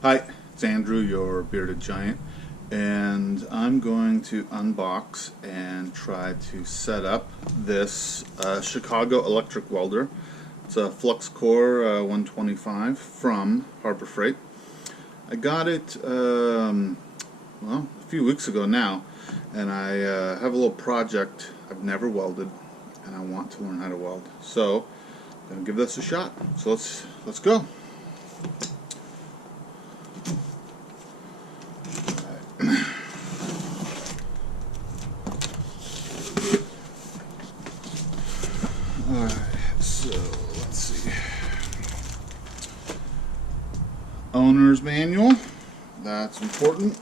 Hi, it's Andrew, your bearded giant, and I'm going to unbox and try to set up this Chicago electric welder. It's a Flux Core 125 from Harbor Freight. I got it well, a few weeks ago now, and I have a little project. I've never welded and I want to learn how to weld, so I'm going to give this a shot. So let's go. Alright, so let's see. Owner's manual, that's important.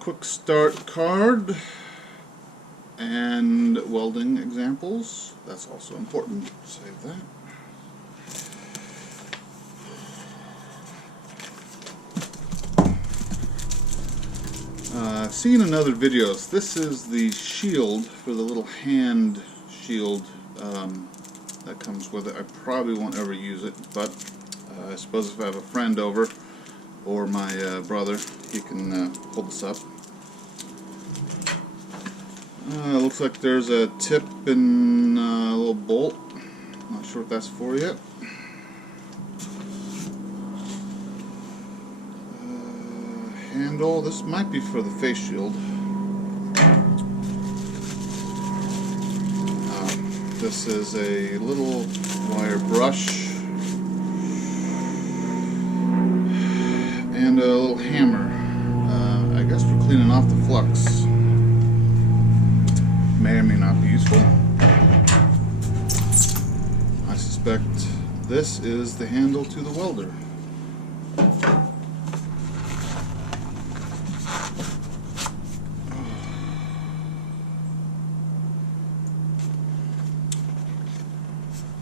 Quick start card and welding examples, that's also important. Save that. I've seen in other videos, this is the shield for the little hand shield that comes with it. I probably won't ever use it, but I suppose if I have a friend over or my brother, he can hold this up. Looks like there's a tip and a little bolt. Not sure what that's for yet. Handle. This might be for the face shield. This is a little wire brush and a little hammer. I guess for cleaning off the flux. May or may not be useful. I suspect this is the handle to the welder.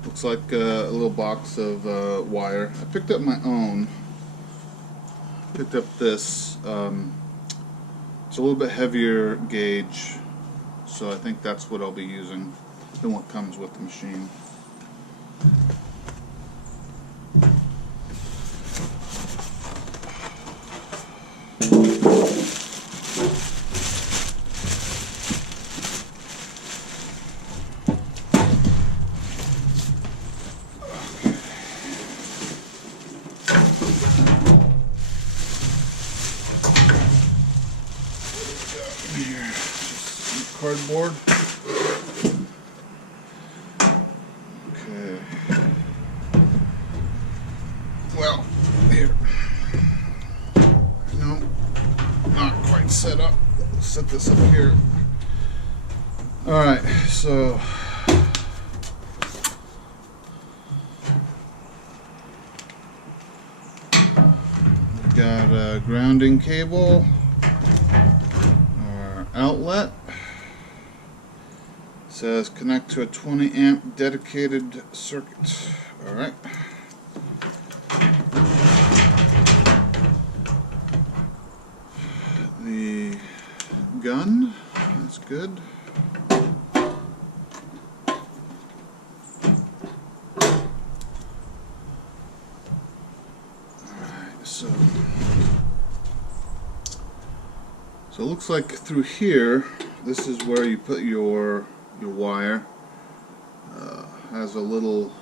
Looks like a little box of wire. I picked up my own. Picked up this. It's a little bit heavier gauge, so I think that's what I'll be using than what comes with the machine. Here, just some cardboard. Okay. Well, here. No, not quite set up. Set this up here. Alright, so we've got a grounding cable. Outlet says connect to a 20 amp dedicated circuit. Alright. The gun, that's good. Alright, so it looks like through here, this is where you put your wire. Has a little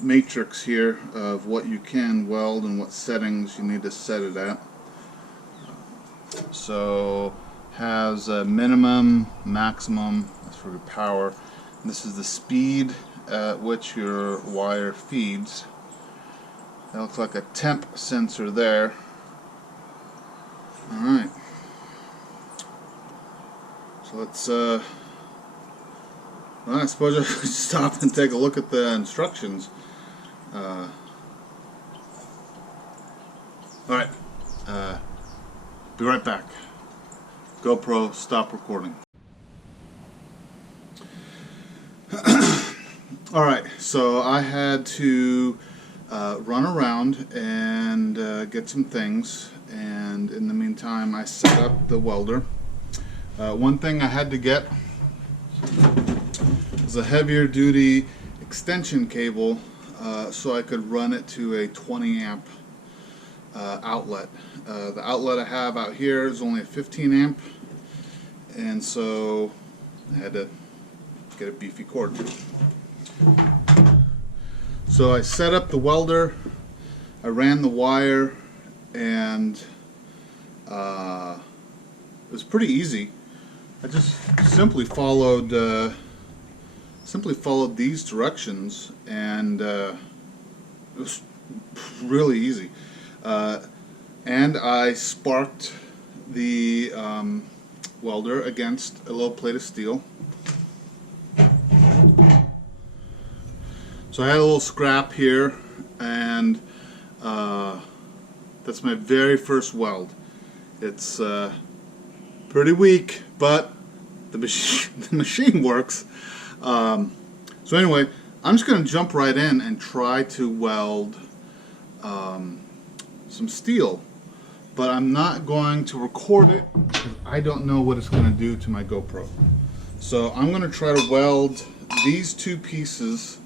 matrix here of what you can weld and what settings you need to set it at. So has a minimum, maximum, that's for your power. And this is the speed at which your wire feeds. That looks like a temp sensor there. Alright. So let's, well, I suppose I should stop and take a look at the instructions. Alright. Be right back. GoPro, stop recording. Alright, so I had to run around and get some things, and in the meantime I set up the welder. One thing I had to get is a heavier duty extension cable, so I could run it to a 20 amp outlet. The outlet I have out here is only a 15 amp, and so I had to get a beefy cord. So I set up the welder, I ran the wire, and it was pretty easy. I just simply followed these directions, and it was really easy. And I sparked the welder against a little plate of steel. So I had a little scrap here, and that's my very first weld. It's pretty weak, but the machine works. So anyway, I'm just going to jump right in and try to weld some steel, but I'm not going to record it because I don't know what it's going to do to my GoPro. So I'm going to try to weld these two pieces.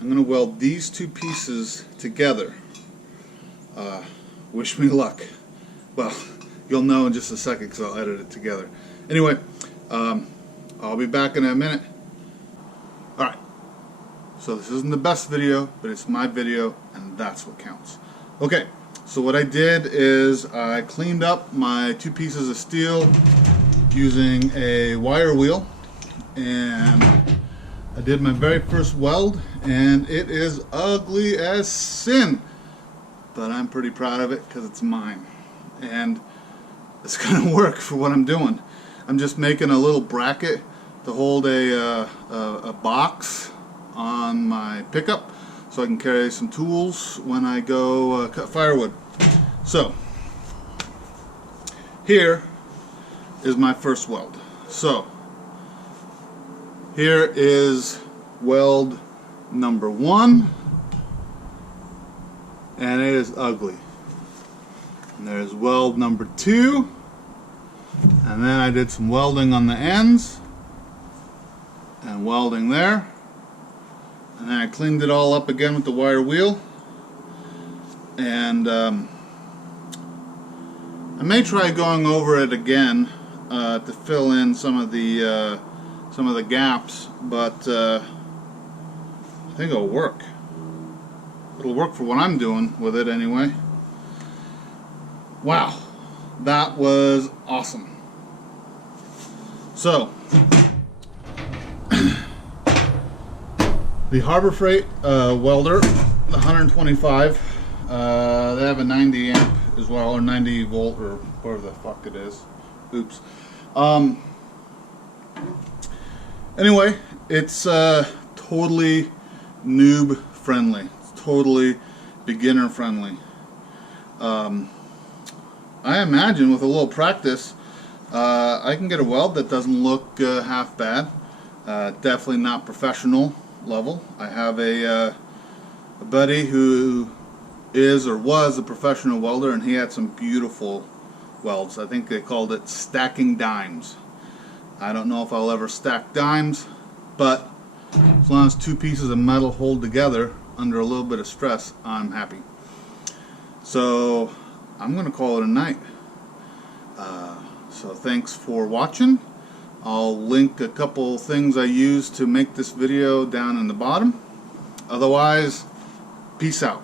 I'm going to weld these two pieces together. Wish me luck. Well, you'll know in just a second because I'll edit it together. Anyway, I'll be back in a minute. Alright, so this isn't the best video, but it's my video, and that's what counts. Okay, so what I did is I cleaned up my two pieces of steel using a wire wheel, and I did my very first weld, and it is ugly as sin, but I'm pretty proud of it because it's mine, and it's gonna work for what I'm doing. I'm just making a little bracket to hold a box on my pickup so I can carry some tools when I go cut firewood. So here is my first weld. So here is weld number 1, and it is ugly. And there's weld number 2, and then I did some welding on the ends and welding there, and then I cleaned it all up again with the wire wheel, and I may try going over it again to fill in some of the gaps, but I think it'll work. It'll work for what I'm doing with it anyway. Wow, that was awesome. So the Harbor Freight welder, the 125, they have a 90 amp as well, or 90 volt, or whatever the fuck it is. Oops. Anyway, it's totally noob friendly. It's totally beginner friendly. I imagine with a little practice, I can get a weld that doesn't look half bad. Definitely not professional level. I have a buddy who is or was a professional welder, and he had some beautiful welds. I think they called it stacking dimes. I don't know if I'll ever stack dimes, but as long as two pieces of metal hold together under a little bit of stress, I'm happy. So I'm going to call it a night. So thanks for watching. I'll link a couple things I used to make this video down in the bottom. Otherwise, peace out.